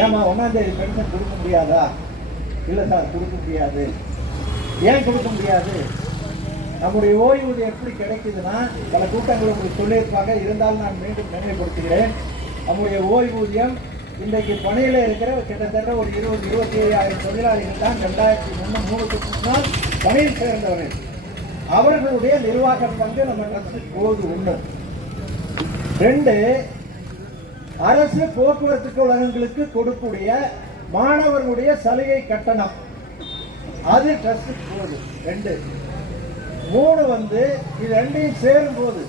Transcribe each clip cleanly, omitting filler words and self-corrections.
ஏமா 1ஆம் தேதி பென்ஷன் கொடுக்க முடியாதா? இல்லை சார், கொடுக்க முடியாது. ஏன் கொடுக்க முடியாது? நம்முடைய ஓய்வூதியம் எப்படி கிடைக்குதுன்னா, பல கூட்டங்கள் உங்களுக்கு சொல்லியிருப்பாங்க, இருந்தாலும் நான் மீண்டும் நினைவுபடுத்துகிறேன். நம்முடைய ஓய்வூதியம் இன்றைக்கு பணியில் இருக்கிற கிட்டத்தட்ட ஒரு 20-25,000 தொழிலாளிகள் தான் 2003 முன்னால் பணியில் சேர்ந்தவர்கள். அவர்களுடைய நிர்வாக பங்கு நம்ம ட்ரஸ்ட்டுக்கு போகுது. 1. 2, அரசு போக்குவரத்து கழகங்களுக்கு கொடுக்கக்கூடிய மாணவர்களுடைய சலுகை கட்டணம் அது ட்ரஸ்ட்டுக்கு போகுது. 2. 3 இது 2யும் சேரும் போது,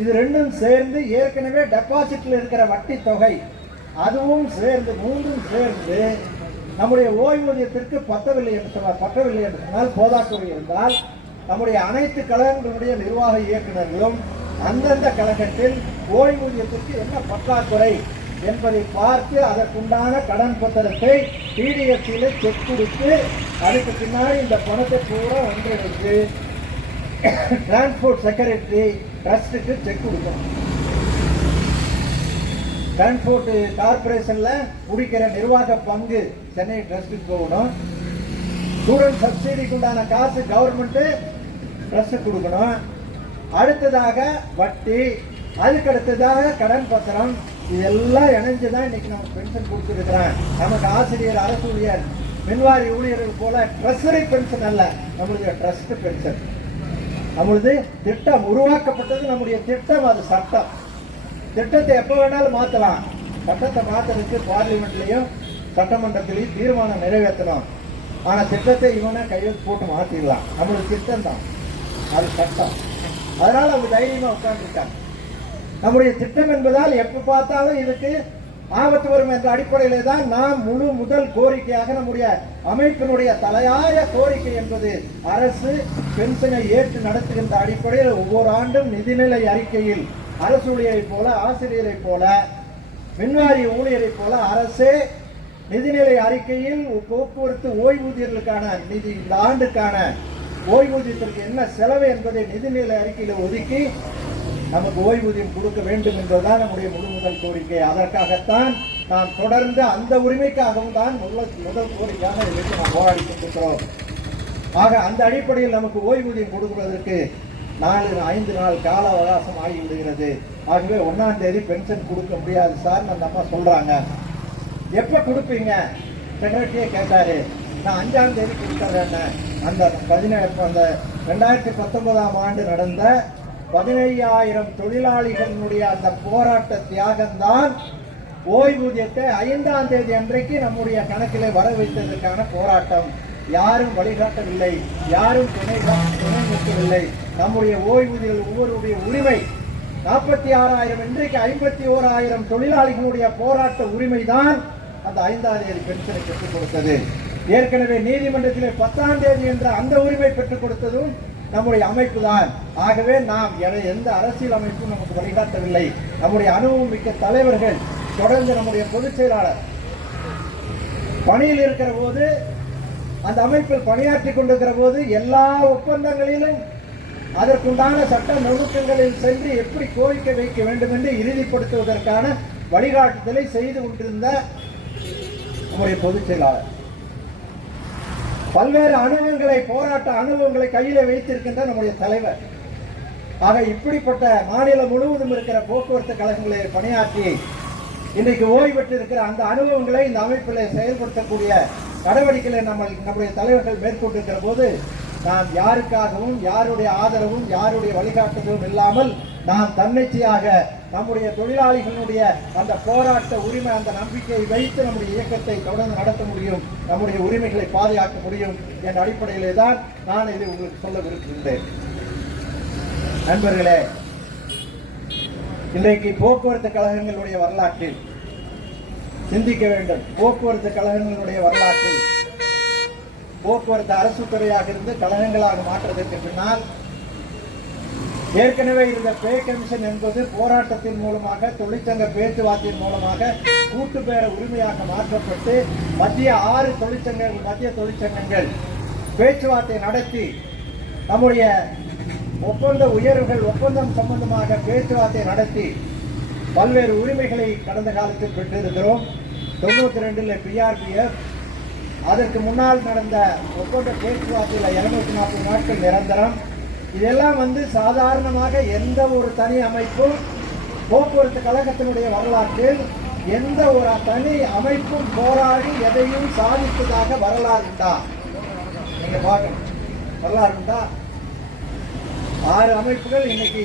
இது 2ம் சேர்ந்து ஏற்கனவே டெபாசிட்ல இருக்கிற வட்டி தொகை அதுவும் சேர்ந்து 3ம் சேர்ந்து நம்முடைய ஓய்வூதியத்திற்கு பத்தவில்லை என்று சொன்னால் போதாக்குறை இருந்தால், நம்முடைய அனைத்து கழகங்களுடைய நிர்வாக இயக்குநர்களும் அந்தந்த கழகத்தில் ஓய்வூதியத்திற்கு என்ன பற்றாக்குறை என்பதை பார்த்து அதற்குண்டான கடன் பத்திரத்தை டிடிஎஃப்சியில செக் கொடுத்து அதுக்கு பின்னாடி இந்த பணத்தை பூரா ஒன்றிணைத்து டிரான்ஸ்போர்ட் செக்ரட்டரி ட்ரஸ்ட்டுக்கு செக் கொடுக்கணும். டிரான்ஸ்போர்ட் கார்பரேஷன்ல முடிக்கிற நிர்வாக பங்கு சென்னை ட்ரஸ்ட்டுக்கு போகணும். ஸ்டூடெண்ட் சப்சிடிக்கு உண்டான காசு கவர்மெண்ட் ட்ரஸ்ட் கொடுக்கணும். அடுத்ததாக வட்டி, அதுக்கு அடுத்ததாக கடன் பத்திரம், இதெல்லாம் இணைஞ்சுதான் இன்னைக்கு நமக்கு பென்ஷன் கொடுத்துருக்கிறேன். நமக்கு ஆசிரியர், அரசு ஊழியர், மின்வாரி ஊழியர்கள் போல ட்ரெஸரி பென்ஷன் அல்ல, நம்மளுடைய ட்ரஸ்ட் பென்ஷன். நம்மளது திட்டம் உருவாக்கப்பட்டது, நம்முடைய திட்டம், அது சட்டம். திட்டத்தை எப்ப வேணாலும் மாற்றலாம். சட்டத்தை மாற்றுறதுக்கு பார்லிமெண்ட்லையும் சட்டமன்றத்திலையும் தீர்மானம் நிறைவேற்றணும். ஆனா திட்டத்தை இவனை கையில் போட்டு மாற்றிடலாம். நம்மளுக்கு திட்டம் தான், அது சட்டம். அதனால அவங்க தைரியமா உட்கார்ந்துருக்காங்க. நம்முடைய திட்டம் என்பதால் எப்ப பார்த்தாலும் இதுக்கு ஆபத்து வரும் என்ற அடிப்படையிலே தான் நாம் முதல் கோரிக்கையாக நம்முடைய அமைப்பினுடைய தலையாய கோரிக்கை என்பது அரசு பென்ஷனை ஏற்று நடத்துகின்ற அடிப்படையில் ஒவ்வொரு ஆண்டும் நிதிநிலை அறிக்கையில் அரசு ஊழியரை போல, ஆசிரியரை போல, மின்வாரிய ஊழியரை போல அரசே நிதிநிலை அறிக்கையில் போக்குவரத்து ஓய்வூதியர்களுக்கான நிதி, இந்த ஆண்டுக்கான ஓய்வூதியத்திற்கு என்ன செலவு என்பதை நிதிநிலை அறிக்கையில் ஒதுக்கி நமக்கு ஓய்வூதியம் கொடுக்க வேண்டும் என்பதுதான் நம்முடைய முதல் கோரிக்கை. அதற்காகத்தான் நாம் தொடர்ந்து அந்த உரிமைக்காகவும் தான் முதல் கோரிக்கையாக நாம் போராடி கொண்டிருக்கிறோம். ஆக அந்த அடிப்படையில் நமக்கு ஓய்வூதியம் கொடுப்பதற்கு 4-5 நாள் கால அவகாசம் ஆகிவிடுகிறது. ஆகவே 1ஆம் தேதி பென்ஷன் கொடுக்க முடியாது சார் அந்த அம்மா சொல்றாங்க. எப்ப கொடுப்பீங்க? செக்ரட்டரியே கேட்டாரு. நான் 5ஆம் தேதி கொடுத்துறேன். அந்த 2019ஆம் ஆண்டு நடந்த 15,000 தொழிலாளிகளுடைய அந்த போராட்ட தியாகம்தான் ஓய்வூதியத்தை 5ஆம் தேதி அன்றைக்கு நம்முடைய கணக்கிலே வர வைத்ததற்கான போராட்டம். யாரும் வழிகாட்டவில்லை, யாரும் துணை நிற்கவில்லை. நம்முடைய ஓய்வூதியம் ஒவ்வொருடைய உரிமை 46,000, இன்றைக்கு 51,000 தொழிலாளிகளுடைய போராட்ட உரிமை தான் அந்த 5ஆம் தேதி பென்ஷனை பெற்றுக் கொடுத்தது. ஏற்கனவே நீதிமன்றத்திலே 10ஆம் தேதி என்ற அந்த உரிமை பெற்றுக் கொடுத்ததும் நம்முடைய அமைப்பு தான். ஆகவே நாம் எந்த அரசியல் அமைப்பும் நமக்கு வழிகாட்டவில்லை. நம்முடைய அனுபவம் மிக்க தலைவர்கள் தொடர்ந்து நம்முடைய பொதுச் செயலாளர் பணியில் இருக்கிற போது, அந்த அமைப்பில் பணியாற்றி கொண்டிருக்கிற போது எல்லா ஒப்பந்தங்களிலும் அதற்குண்டான சட்ட நுணுக்கங்களில் சென்று எப்படி கோரிக்கை வைக்க வேண்டும் என்று இறுதிப்படுத்துவதற்கான வழிகாட்டுதலை செய்து கொண்டிருந்த நம்முடைய பொதுச் செயலாளர் பல்வேறு அனுபவங்களை, போராட்ட அனுபவங்களை கையில வைத்திருக்கின்ற நம்முடைய தலைவர். ஆக இப்படிப்பட்ட மாநிலம் முழுவதும் இருக்கிற போக்குவரத்து கழகங்களை பணியாற்றி இன்றைக்கு ஓய்வு பெற்று இருக்கிற அந்த அனுபவங்களை இந்த அமைப்பில் செயல்படுத்தக்கூடிய நடவடிக்கைகளை நம்முடைய தலைவர்கள் மேற்கொண்டிருக்கிற போது நாம் யாருக்காகவும் யாருடைய ஆதரவும் யாருடைய வழிகாட்டுதலும் இல்லாமல் நாம் தன்னிச்சையாக நம்முடைய தொழிலாளிகளுடைய அந்த போராட்ட உரிமை, அந்த நம்பிக்கையை வைத்து நம்முடைய இயக்கத்தை தொடர்ந்து நடத்த முடியும், நம்முடைய உரிமைகளை பாதுகாக்க முடியும் என்ற அடிப்படையிலே தான் நான் இதை உங்களுக்கு சொல்ல விரும்புகின்றேன். நண்பர்களே, இன்றைக்கு போக்குவரத்து கழகங்களுடைய வரலாற்றில் சிந்திக்க வேண்டும். போக்குவரத்து கழகங்களுடைய வரலாற்றில் போக்குவரத்து அரசு துறையாக இருந்து கழகங்களாக மாற்றுவதற்கு பின்னால் ஏற்கனவே இருந்த பே கமிஷன் என்பது போராட்டத்தின் மூலமாக, தொழிற்சங்க பேச்சுவார்த்தையின் மூலமாக கூட்டு பேர உரிமையாக மாற்றப்பட்டு மத்திய 6 தொழிற்சங்கங்கள் பேச்சுவார்த்தை நடத்தி நம்முடைய ஒப்பந்தம் சம்பந்தமாக பேச்சுவார்த்தை நடத்தி பல்வேறு உரிமைகளை கடந்த காலத்தில் பெற்றிருக்கிறோம். 92 பிஆர்பிஎஃப், அதற்கு முன்னால் நடந்த ஒப்பந்த பேச்சுவார்த்தையில் 240 நாட்கள் நிரந்தரம். இதெல்லாம் சாதாரணமாக எந்த ஒரு தனி அமைப்பும் போக்குவரத்து கழகத்தினுடைய வரலாற்றில் எந்த ஒரு தனி அமைப்பும் போராடி எதையும் சாதித்ததாக வரலாறு உண்டா? நீங்க பார்க்கணும், வரலாறு உண்டா? 6 அமைப்புகள் இன்னைக்கு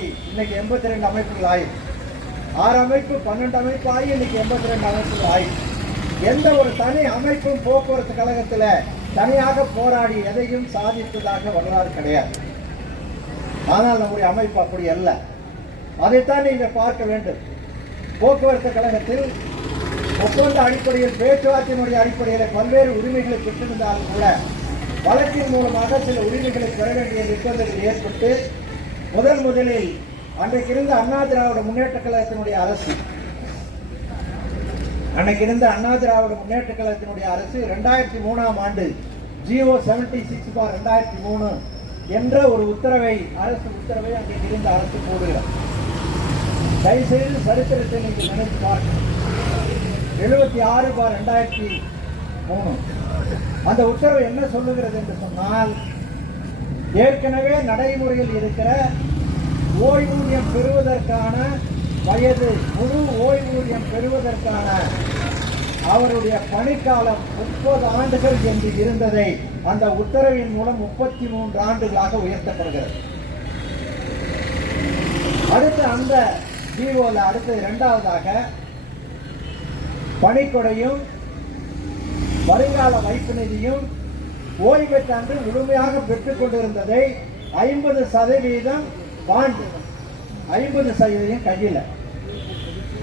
82 அமைப்புகள் ஆயிருக்கு. 6 அமைப்பு 12 அமைப்பு ஆகி இன்னைக்கு 82 அமைப்புகள் ஆயிருக்கு. எந்த ஒரு தனி அமைப்பும் போக்குவரத்து கழகத்தில் தனியாக போராடி எதையும் சாதித்ததாக வரலாறு கிடையாது. ஆனால் நம்முடைய அமைப்பு அப்படி அல்ல. அதைத்தான் நீங்கள் பார்க்க வேண்டும். போக்குவரத்து கழகத்தில் ஒப்பந்த அடிப்படையில் பேச்சுவார்த்தையினுடைய அடிப்படையில் பல்வேறு உரிமைகளை பெற்றிருந்தாலும் கூட வழக்கின் மூலமாக சில உரிமைகளை பெற வேண்டிய நிர்பந்தங்கள் ஏற்பட்டு முதலில் அன்றைக்கு இருந்த அண்ணா திராவிட முன்னேற்ற கழகத்தினுடைய அரசு 2003ஆம் ஆண்டு GO 76/2003 என்ற ஒரு அரசு உத்தரவை அன்றைக்கு இருந்த அரசு போடுகிறார். தயவுசெய்து சரித்திரத்தை நீங்கள் நினைத்து பார்க்கணும். 76/2003 அந்த உத்தரவு என்ன சொல்லுகிறது என்று சொன்னால், ஏற்கனவே நடைமுறையில் இருக்கிற ஓய்வூதியம் பெறுவதற்கான வயது, முழு ஓய்வூதியம் பெறுவதற்கான அவருடைய பணிக்காலம் 30 ஆண்டுகள் என்று இருந்ததை அந்த உத்தரவின் மூலம் 33 ஆண்டுகளாக உயர்த்தப்படுகிறது. அடுத்து அந்த ஜீவோல அடுத்து 2வதாக பணிக்கொடையும் வருங்கால வைப்பு நிதியும் ஓய்வு பெற்ற அன்று முழுமையாக பெற்றுக் கொண்டிருந்ததை 50% பாண்டு, 50% கையில்.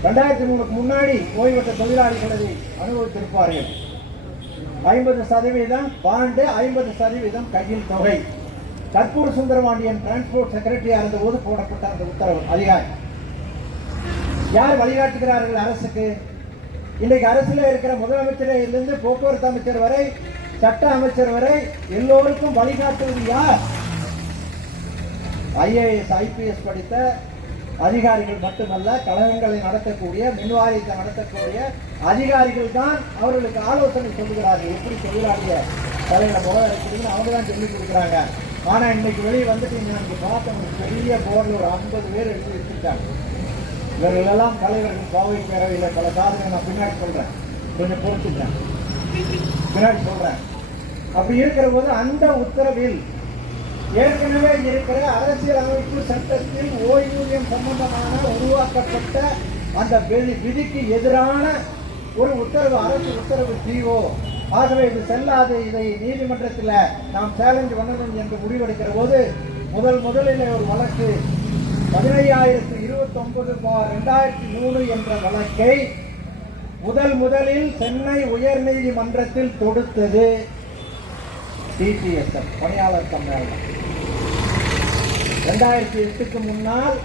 2003 முன்னாடி ஓய்வு பெற்ற தொழிலாளிகள் அதை அனுபவித்திருப்பார்கள். 50% பாண்டு, 50% கையில் தொகை. கற்பூர் சுந்தரபாண்டியன் டிரான்ஸ்போர்ட் செக்ரட்டரியா இருந்தபோது போடப்பட்ட அந்த உத்தரவு அதிகாரி. யார் வழிகாட்டுகிறார்கள் அரசுக்கு? இன்றைக்கு அரசில் இருக்கிற முதலமைச்சரிலிருந்து போக்குவரத்து அமைச்சர் வரை, சட்ட அமைச்சர் வரை எல்லோருக்கும் வழிகாட்டுவது யார்? IAS IPS படித்த அதிகாரிகள் மட்டுமல்ல, கழகங்களை நடத்தக்கூடிய, மின்வாரியத்தை நடத்தக்கூடிய அதிகாரிகள் தான் அவர்களுக்கு ஆலோசனை சொல்லுகிறார்கள். எப்படி தொழிலாளிய தலையில முகவரைக்குன்னு அவங்க தான் சொல்லிக் கொடுக்குறாங்க. ஆனா இன்னைக்கு வெளியே வந்துட்டு நீங்க பார்த்த ஒரு பெரிய போர்டில் ஒரு 50 பேர் எழுதி வச்சுட்டாங்க. இவர்கள் எல்லாம் தலைவர்கள். கோவை பேரவையில் பல சாதனை நான் பின்னாடி சொல்றேன், கொஞ்சம் பொறுத்துட்டேன், பின்னாடி சொல்றேன். அப்படி இருக்கிற போது அந்த உத்தரவில் ஏற்கனவே இருக்கிற அரசியலமைப்பு சட்டத்தில் ஓய்வூதியம் சம்பந்தமான உருவாக்கப்பட்ட அந்த விதிக்கு எதிரான ஒரு உத்தரவு, அரசு உத்தரவு ஜிஓ. ஆகவே இது செல்லாது, இதை நீதிமன்றத்தில் நாம் சேலஞ்ச் பண்ணணும் என்று முடிவெடுக்கிற போது முதலில் ஒரு வழக்கு 15,029/2003 என்ற வழக்கை முதலில் சென்னை உயர்நீதிமன்றத்தில் தொடுத்தது TTSF, பணியாளர் சம்மேளனம். 2008க்கு முன்னால்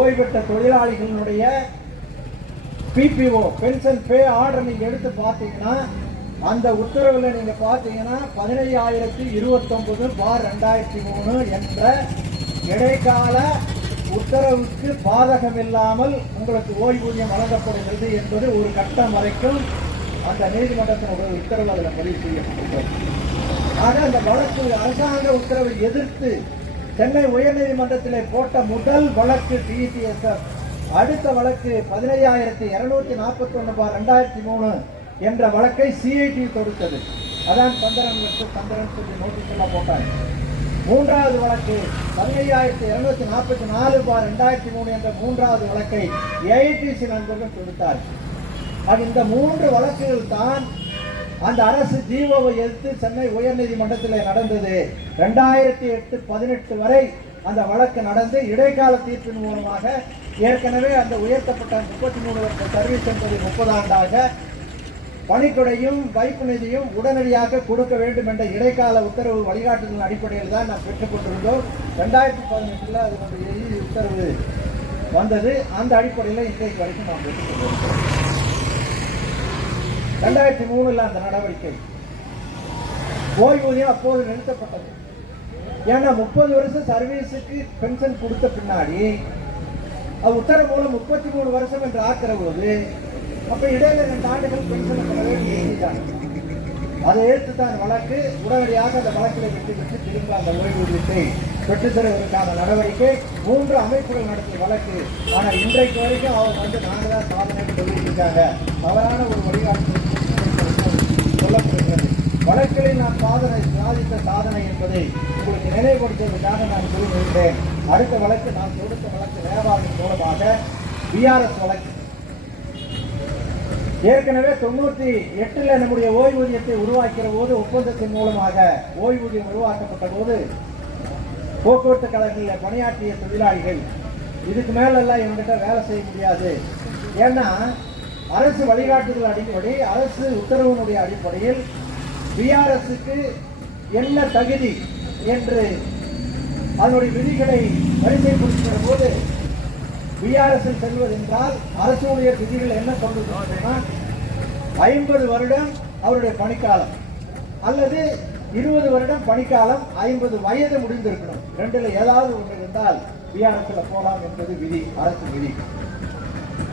ஓய்வு பெற்ற தொழிலாளிகளுடைய PPO பென்ஷன் பே ஆர்டர் நீங்க எடுத்து பார்த்தீங்கன்னா, அந்த உத்தரவில் நீங்க பார்த்தீங்கன்னா 15,029/2003 என்ற இடைக்கால உத்தரவுக்கு பாதகமில்லாமல் உங்களுக்கு ஓய்வூதியம் வழங்கப்படுகிறது என்பது ஒரு கட்டம் வரைக்கும் அந்த நீதிமன்றத்தினுடைய உத்தரவு அதில் பதிவு செய்யப்பட்டுள்ளது. ஆக அந்த வழக்கு அரசாங்க உத்தரவை எதிர்த்து சென்னை உயர்நீதிமன்றத்தில் போட்ட முதல் வழக்கு TTSF. அடுத்த வழக்கு 15,241/2003 என்ற வழக்கை CIT தொடுத்தது. அதான் சந்திரன் சொல்லி நோட்டீஸ் எல்லாம் போட்டாங்க. 3வது வழக்கு 15,244/2003 என்ற 3வது வழக்கை AITC நண்பர்கள் தொடுத்தார். இந்த 3 வழக்குகள் தான் அந்த அரசு ஜீவோவை எதிர்த்து சென்னை உயர்நீதிமன்றத்தில் நடந்தது. 2008-18 வரை அந்த வழக்கு நடந்து இடைக்கால தீர்ப்பின் மூலமாக ஏற்கனவே அந்த உயர்த்தப்பட்ட 33 வருஷ சர்வீஸ் என்பது 30 ஆண்டாக பணிக்கொடையும் வைப்பு நிதியும் உடனடியாக கொடுக்க வேண்டும் என்ற இடைக்கால உத்தரவு வழிகாட்டுதலின் அடிப்படையில் தான் நாம் பெற்றுக் கொண்டிருந்தோம். 2018 அதனுடைய உத்தரவு வந்தது. அந்த அடிப்படையில் இன்றைக்கு வரைக்கும் நாம் பெற்றுக் கொண்டிருக்கிறோம். 2003 அந்த நடவடிக்கை ஓய்வூதியம் அப்போது நிறுத்தப்பட்டது. ஏன்னா 30 வருஷம் சர்வீஸுக்கு பென்ஷன் கொடுத்த பின்னாடி உத்தரவு மூலம் 33 வருஷம் என்று ஆக்கிற போது அப்ப இடையில 2 ஆண்டுகள் பென்ஷன் பெறவே நிறுத்திட்டாங்க. அதை ஏற்றுத்தான் வழக்கு. உடனடியாக அந்த வழக்கில் வெற்றி பெற்று திரும்ப அந்த ஓய்வூதியத்தை பெற்றுத்தருவதற்கான நடவடிக்கை 3 அமைப்புகள் நடத்திய வழக்கு. ஆனால் இன்றைக்கு வரைக்கும் அவங்க நாங்கள் தான் சாதனை சொல்லிட்டு இருக்காங்க. தவறான ஒரு வழிகாட்டு சொல்லப்படுகிறது. வழக்கில் நான் சாதித்த சாதனை என்பதை உங்களுக்கு நினைவுபடுத்துவதற்காக நான் கூறியிருந்தேன். அடுத்த வழக்கு நான் தொடுத்த வழக்கு ரேவாவின் மூலமாக பிஆர்எஸ் வழக்கு. ஏற்கனவே 98 நம்முடைய ஓய்வூதியத்தை உருவாக்கிற போது ஒப்பந்தத்தின் மூலமாக ஓய்வூதியம் உருவாக்கப்பட்ட போது போக்குவரத்து கழகங்களில் பணியாற்றிய தொழிலாளிகள் இதுக்கு மேலெல்லாம் இவங்கிட்ட வேலை செய்ய முடியாது. ஏன்னா அரசு வழிகாட்டுதல் அடிப்படை, அரசு உத்தரவினுடைய அடிப்படையில் பிஆர்எஸ்க்கு என்ன தகுதி என்று அதனுடைய விதிகளை வரிசைப்படுத்துகிற போது பிஆர்எஸ் செல்வதென்றால் அரசுடைய விதிகள் என்ன சொல்றதுன்னா 50 வருடம் அவருடைய பணிக்காலம் அல்லது 20 வருடம் பணிக்காலம், 50 வயது முடிந்திருக்கணும். 2ல் ஏதாவது ஒன்று இருந்தால் பிஆர்எஸ்ல போலாம் என்பது விதி, அரசு விதி.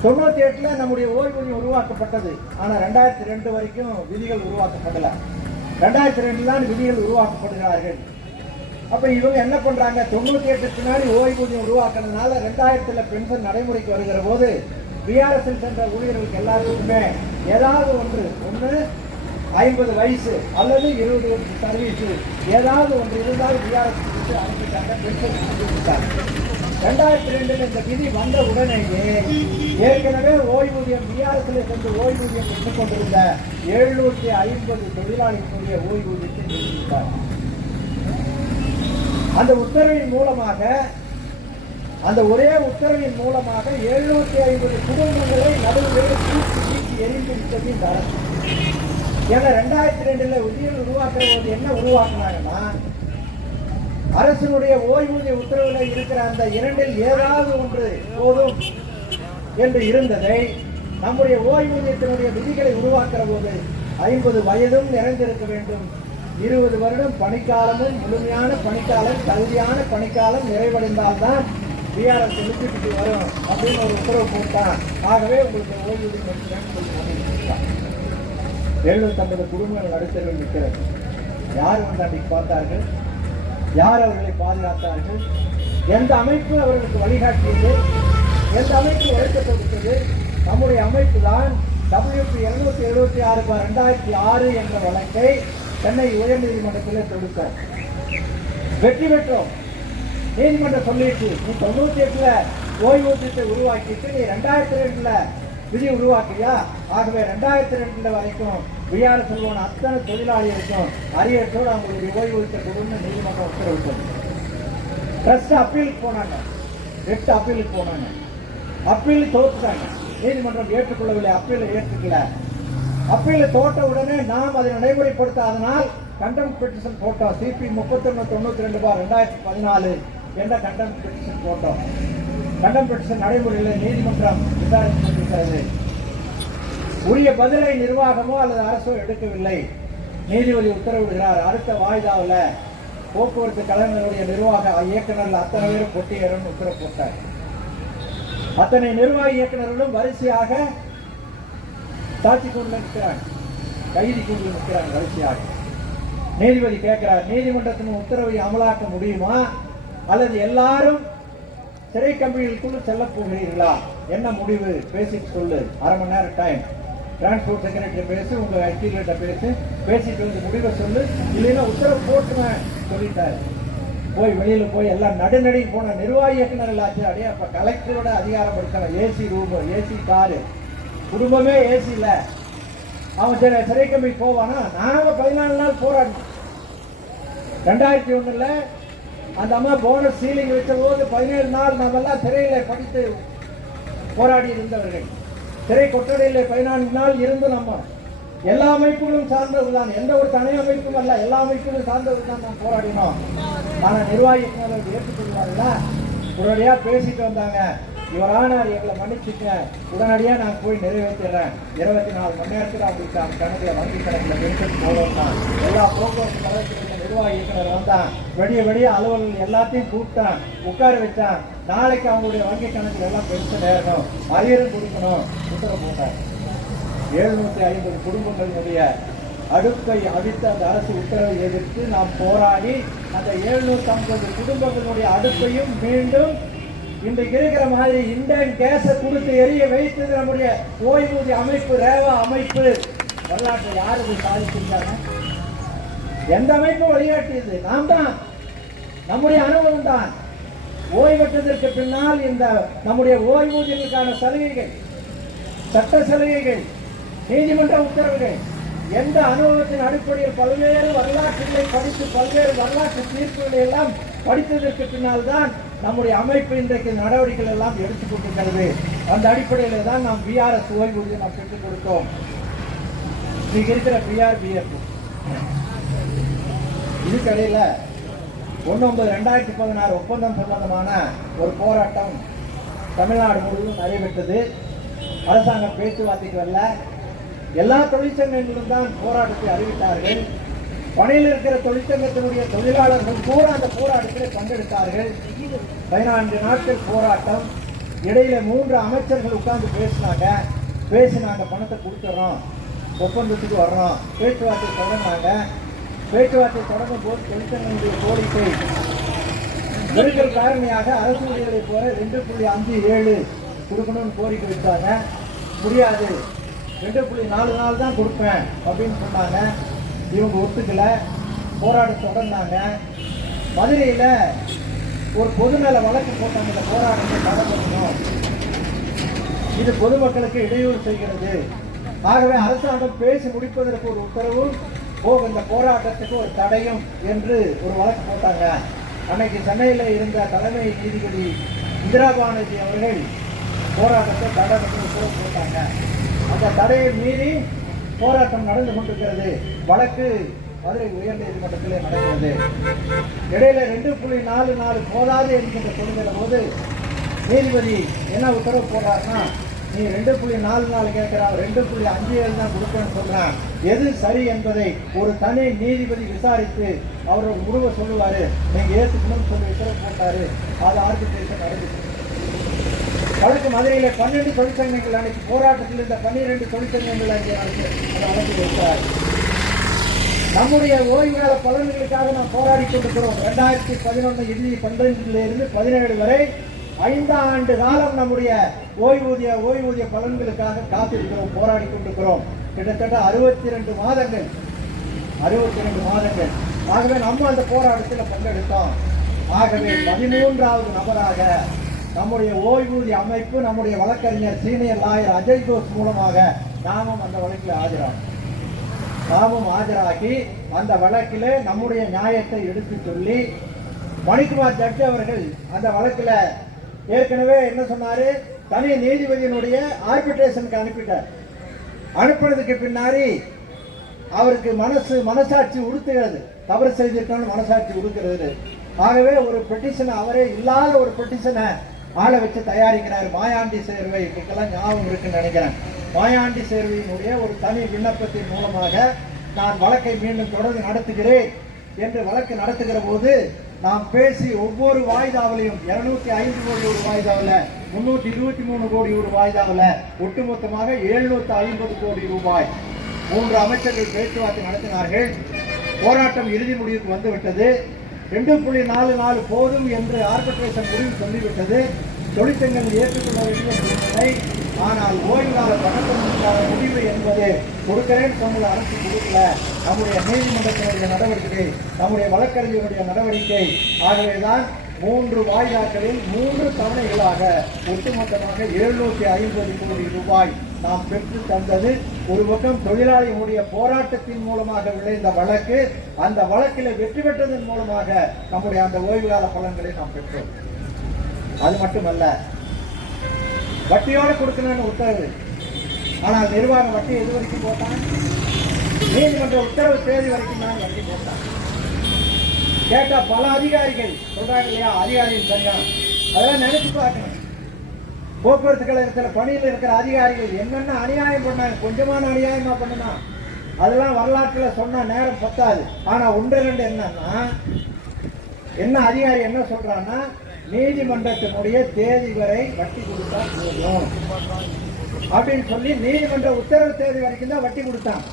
98 நம்முடைய ஓய்வூதியம் உருவாக்கப்பட்டது. ஆனா 2002 வரைக்கும் விதிகள் உருவாக்கப்படல. 2002 தான் விதிகள் உருவாக்கப்படுகிறார்கள். அப்ப இவங்க என்ன பண்றாங்க, 98 பின்னாடி ஓய்வூதியம் உருவாக்குறதுனால 2000 பென்ஷன் நடைமுறைக்கு வருகிற போது பிஆர்எஸ் சென்ற ஊழியர்களுக்கு எல்லாருக்குமே ஏதாவது ஒன்று 50 வயசு அல்லது 20 வருஷம் சர்வீஸ் ஏதாவது ஒன்று இருந்தால் பிஆர்எஸ் அனுப்பிட்டாங்க, பென்ஷன் கொடுத்தாங்க. 2002 இந்த விதி வந்த உடனேயே ஏற்கனவே ஓய்வூதியம் பிஆர்எஸ்ல சென்று ஓய்வூதியம் பெற்றுக் கொண்டிருந்த 750 தொழிலாளிகளுடைய ஓய்வூதியத்தை நிறுத்திவிட்டார். அந்த உத்தரவின் மூலமாக, அந்த ஒரே உத்தரவின் மூலமாக 750 குடும்பங்களை நடுவில் தூக்கி வீசி எரிந்து விட்டது இந்த அரசு. ஏன்னா 2002 விதிகள் உருவாக்குற போது என்ன உருவாக்குனாங்கன்னா, அரசினுடைய ஓய்வூதிய உத்தரவில் இருக்கிற அந்த 2ல் ஏதாவது ஒன்று போதும் என்று இருந்ததை நம்முடைய ஓய்வூதியத்தினுடைய விதிகளை உருவாக்குற போது 50 வயதும் நிறைந்திருக்க வேண்டும், 20 வருடம் பணிக்காலமும் முழுமையான பணிக்காலம், தகுதியான பணிக்காலம் நிறைவடைந்தால்தான் பிஆர்எஸ் எழுத்துக்கிட்டு வரும் அப்படின்னு ஒரு உத்தரவு போட்டான். ஆகவே உங்களுக்கு ஓய்வூதியம் கொடுக்கிறேன்னு சொல்லி 750 குடும்பங்கள் நடுத்தர்கள் இருக்கிறது. யார் வந்து அன்றைக்கு பார்த்தார்கள்? யார் அவர்களை பாதுகாத்தார்கள்? எந்த அமைப்பு அவர்களுக்கு வழிகாட்டியது? எந்த அமைப்பு எழுத்து கொடுத்தது? நம்முடைய அமைப்பு தான் WP 276/2006 என்ற வழக்கை சென்னை உயர்நீதிமன்றத்தில் தொடுத்தார். வெற்றி பெற்றோம். நீதிமன்றம் சொல்லிட்டு நீ 98 ஓய்வூதியத்தை உருவாக்கிட்டு நீ 2002 விதி உருவாக்கியா? ஆகவே 2002 வரைக்கும் பிஆர்எஸ் செல்வோன அத்தனை தொழிலாளிகளுக்கும் அரியத்தோடு அவங்களுடைய ஓய்வூதியத்தை கொடுன்னு நீதிமன்றம் உத்தரவிட்டது. ட்ரஸ்ட் அப்பீலுக்கு போனாங்க, 8 அப்பீலுக்கு போனாங்க. அப்பீல் தோற்றுட்டாங்க. நீதிமன்றம் ஏற்றுக்கொள்ளவில்லை, அப்பீலை ஏற்றுக்கல. அப்பீல் தோட்ட உடனே நாம் அதை நடைமுறைப்படுத்தாதனால் கண்டெம்ட் பெட்டிஷன் போட்டோம். CP 3192/2014 என்ற கண்டெம்ட் பெட்டிஷன் போட்டோம். கண்டெம்ட் பெட்டிஷன் நடைமுறையில் நீதிமன்றம் விசாரித்திருக்கிறது. உரிய பதிலை நிர்வாகமோ அல்லது அரசோ எடுக்கவில்லை. நீதிபதி உத்தரவிடுகிறார். அடுத்த வாய்தாவில் போக்குவரத்து கழகங்களுடைய நிர்வாக இயக்குநர்கள் அத்தனை பேரும் பொட்டியேறும் உத்தரவு போட்டார். அத்தனை நிர்வாக இயக்குநர்களும் வரிசையாக சாட்சி கொண்டு நிற்கிறாங்க, கைதி கொண்டு நிற்கிறாங்க வரிசையாக. நீதிபதி கேட்கிறார், நீதிமன்றத்தின் உத்தரவை அமலாக்க முடியுமா அல்லது எல்லாரும் சிறை கம்பிகளுக்குள் செல்ல போகிறீர்களா? என்ன முடிவு பேசிட்டு சொல்லு. அரை மணி நேரம் டைம். டிரான்ஸ்போர்ட் செக்ரட்டரி பேசு, உங்க ஐடிகிட்ட பேசிட்டு வந்து முடிவை சொல்லு, இல்லைன்னா உத்தரவு போட்டுவேன் சொல்லிட்டாரு. போய் வெளியில போய் எல்லாம் நடுநடி போன நிர்வாக இயக்குநர்கள் ஆச்சு. அடையா இப்ப கலெக்டரோட அதிகாரம் இருக்கணும். ஏசி ரூம், ஏசி காரு, குடும்பமே ஏசி இல்ல. அவன் சிறை கம்பி போவானா? நாங்க 14 நாள் போராடணும். 2001 அந்த அம்மா போனஸ் சீலிங் வச்ச போது 17 நாள் நம்ம எல்லாம் சிறையில படித்து போராடி இருந்தவர்கள். சிறை கொட்டடையில 14 நாள் இருந்து நம்ம எல்லா அமைப்புகளும் சார்ந்ததுதான், எந்த ஒரு தனி அமைப்பும் அல்ல, எல்லா அமைப்புகளும் சார்ந்ததுதான் நாம் போராடினோம். ஆனா நிர்வாகி ஏற்றுக்கொள்வார்களா? உடனடியா பேசிட்டு வந்தாங்க. இவரானார் எங்களை மன்னிச்சுக்க, உடனடியா நான் போய் நிறைவேற்றிடுறேன். 24 மணி நேரத்தில் அவங்களுக்கு அவங்க கணக்குல வங்கி கணக்கில் பென்ஷன் போடுவோம் தான். எல்லா போக்குவரத்து கழகத்திற்கு நிர்வாகி இயக்குனர் வந்தான். வெடிய அலுவலர்கள் எல்லாத்தையும் கூப்பிட்டான், உட்கார வச்சான். நாளைக்கு அவங்களுடைய வங்கி கணக்கில் எல்லாம் பென்ஷன் ஏறணும், அரியரும் கொடுக்கணும் உத்தரவு போட்டார். 750 குடும்பங்களினுடைய அடுப்பை அவித்த அந்த அரசு உத்தரவை எதிர்த்து நாம் போராடி அந்த 750 குடும்பங்களுடைய அடுப்பையும் மீண்டும் இன்றைக்கு இருக்கிற மாதிரி இந்தியன் கேஸை கொடுத்து எரிய வைத்தது நம்முடைய ஓய்வூதிய அமைப்பு, ரேவா அமைப்பு. வரலாற்றை யாருக்கு சாதிச்சிருக்காங்க? எந்த அமைப்பும் வழிகாட்டியது நாம் தான், நம்முடைய அனுபவம் தான். ஓய்வற்றதற்கு பின்னால் இந்த நம்முடைய ஓய்வூதியங்களுக்கான சலுகைகள், சட்ட சலுகைகள், நீதிமன்ற உத்தரவுகள், எந்த அனுபவத்தின் அடிப்படையில் பல்வேறு வரலாற்றுகளை படித்து பல்வேறு வரலாற்று தீர்ப்புகளை எல்லாம் படித்ததற்கு பின்னால் தான் நம்முடைய அமைப்பு இன்றைக்கு நடவடிக்கைகள் எல்லாம் எடுத்துக் கொண்டிருக்கிறது. அந்த அடிப்படையில் தான் நாம் பிஆர்எஸ் ஓய்வூதியம் நாம் பெற்றுக் கொடுத்தோம். இன்னைக்கு இருக்கிற பிஆர்பிஎஃப் இதுக்கடையில் 1/9/2016 ஒப்பந்தம் சம்பந்தமான ஒரு போராட்டம் தமிழ்நாடு முழுவதும் நடைபெற்றது. அரசாங்கம் பேச்சுவார்த்தைக்கு வரல. எல்லா தொழிற்சங்கங்களும் தான் போராட்டத்தை அறிவித்தார்கள். பணியில் இருக்கிற தொழிற்சங்கத்தினுடைய தொழிலாளர்கள் கூட அந்த போராட்டத்தில் பங்கெடுத்தார்கள். 14 நாட்கள் போராட்டம். இடையில 3 அமைச்சர்கள் உட்கார்ந்து பேசினாங்க, பணத்தை கொடுத்துறோம், ஒப்பந்தத்துக்கு வர்றோம், பேச்சுவார்த்தை தொடங்கினாங்க. பேச்சுவார்த்தை தொடங்கும் போது தொழிற்சங்கங்களுடைய கோரிக்கை நெருக்கல் காரணியாக அரசு ஊழியர்களை போல 2.57 கொடுக்கணும்னு கோரிக்கை வச்சாங்க. முடியாது, 2.44 தான் கொடுப்பேன் அப்படின்னு சொன்னாங்க. இவங்க ஒத்துக்கல, போராட்டம் தொடர்ந்தாங்க. மதுரையில் ஒரு பொதுநல வழக்கு போட்டாங்க. இந்த போராட்டத்தை தடை பண்ணணும், இது பொதுமக்களுக்கு இடையூறு செய்கிறது. ஆகவே அரசாங்கம் பேசி முடிப்பதற்கு ஒரு உத்தரவும் இந்த போராட்டத்துக்கு ஒரு தடையும் என்று ஒரு வழக்கு போட்டாங்க. அன்னைக்கு சென்னையில் இருந்த தலைமை நீதிபதி இந்திரா பானர்ஜி அவர்கள் போராட்டத்தை தடை பண்ணி உத்தரவு போட்டாங்க. அந்த தடையை மீறி போராட்டம் நடந்து கொண்டிருக்கிறது. வழக்கு மதுரை உயர் நீதிமன்றத்திலே நடக்கிறது. இடையில 2.44 போதாது என்கின்ற சொல்லுகிற போது நீதிபதி என்ன உத்தரவு போடுறாருன்னா, நீ 2.44 கேட்கிறான், 2.57 தான் கொடுப்பேன்னு சொல்றான், எது சரி என்பதை ஒரு தனி நீதிபதி விசாரித்து அவர் ஒரு முடிவை சொல்லுவாரு, நீங்க ஏற்றுக்கணும்னு சொல்லி உத்தரவு போட்டாரு. அது ஆர்பிட்ரேஷன் நடந்துச்சு. வழக்கு மதுரையில 12 தொழிற்சங்கங்கள் அன்னைக்கு போராட்டத்தில் இருந்த 12 தொழிற்சங்கங்கள் அங்கே அந்த வழக்கு வைக்கிறார். நம்முடைய ஓய்வு கால பலன்களுக்காக நாம் போராடி கொண்டிருக்கிறோம். 2011 இறுதி 12 - 17 வரை 5 ஆண்டு காலம் நம்முடைய ஓய்வூதிய பலன்களுக்காக காத்திருக்கிறோம், போராடி கொண்டிருக்கிறோம். கிட்டத்தட்ட 62 மாதங்கள். ஆகவே நம்ம அந்த போராட்டத்தில் பங்கெடுத்தோம். ஆகவே 13வது நபராக நம்முடைய ஓய்வூதிய அமைப்பு, நம்முடைய வழக்கறிஞர் சீனியர் லாயர் அஜய் கோஷ் மூலமாக நாமும் அந்த வழக்கில் ஆஜராகி அந்த வழக்கில் நம்முடைய நியாயத்தை எடுத்து சொல்லி மணிக்குமார் ஜட்ஜி அவர்கள் அந்த வழக்கில் ஏற்கனவே என்ன சொன்னாரு, தனி நீதிபதியினுடைய ஆர்பிட்ரேஷனுக்கு அனுப்பிட்டார். அனுப்பினதுக்கு பின்னாடி அவருக்கு மனசாட்சி உறுத்துகிறது, தவறு செய்திருக்கான்னு மனசாட்சி உறுத்துகிறது. ஆகவே ஒரு பெட்டிஷனை, அவரே இல்லாத ஒரு பெட்டிஷனை ஆளை வச்சு தயாரிக்கிறார். மாயாண்டி சேர்வை, இதுக்கெல்லாம் ஞாபகம் இருக்குன்னு நினைக்கிறேன். மாயாண்டி சேர்வையினுடைய ஒரு தனி விண்ணப்பத்தின் மூலமாக நான் வழக்கை மீண்டும் தொடர்ந்து நடத்துகிறேன் என்று வழக்கு நடத்துகிற போது நாம் பேசி ஒவ்வொரு வாய்தாவிலையும் 205 கோடி ஒரு வாய்தாவில், 323 கோடி ஒரு வாய்தாவில், ஒட்டுமொத்தமாக 750 கோடி ரூபாய் 3 அமைச்சர்கள் பேச்சுவார்த்தை நடத்தினார்கள். போராட்டம் இறுதி முடிவுக்கு வந்துவிட்டது. 2.44 போதும் என்று ஆர்பிட்ரேஷன் முடிவு சொல்லிவிட்டது. தொழிற்சங்கங்கள் ஏற்றுக்கொள்ள வேண்டிய சூழ்நிலை. ஆனால் ஓய்வு கால பணத்திற்கான முடிவு என்பது கொடுக்கிறேன்னு சொன்னது அரசு கொடுக்கல. நம்முடைய நீதிமன்றத்தினுடைய நடவடிக்கை, நம்முடைய வழக்கறிஞருடைய நடவடிக்கை. ஆகவேதான் 3 வாய்தாக்களில் 3 தவணைகளாக ஒட்டுமொத்தமாக 750 கோடி ரூபாய் நாம் பெற்று தந்தது. ஒரு பக்கம் தொழிலாளிகளுடைய போராட்டத்தின் மூலமாக விளைந்த வழக்கு, அந்த வழக்கில் வெற்றி பெற்றதன் மூலமாக நம்முடைய அந்த ஓய்வு கால பலன்களை நாம் பெற்றோம். அது மட்டுமல்ல, வட்டியோடு கொடுக்கணும்னு உத்தரவு. ஆனால் நிர்வாகம் வட்டி எது வரைக்கும் போட்டான்? நீதிமன்ற உத்தரவு தேதி வரைக்கும் தான் வட்டி போட்டான். கேட்டா பல அதிகாரிகள் சொல்றாங்க இல்லையா, அதிகாரிகள் சங்கம், அதெல்லாம் நினைச்சு பார்க்கணும். போக்குவரத்து கழகத்தில் பணியில் இருக்கிற அதிகாரிகள் என்னென்ன அநியாயம் பண்ணாங்க, கொஞ்சமான அநியாயமா பண்ணுனா அதெல்லாம் வரலாற்றில் சொன்ன நேரம் பத்தாது. ஆனா 1-2 என்னன்னா, என்ன அதிகாரி என்ன சொல்றான்னா, நீதிமன்றத்தினுடைய தேதி வரை வட்டி கொடுத்தா போதும், அப்படின்னு சொல்லி நீதிமன்ற உத்தரவு தேதி வரைக்கும் தான் வட்டி கொடுத்தான்.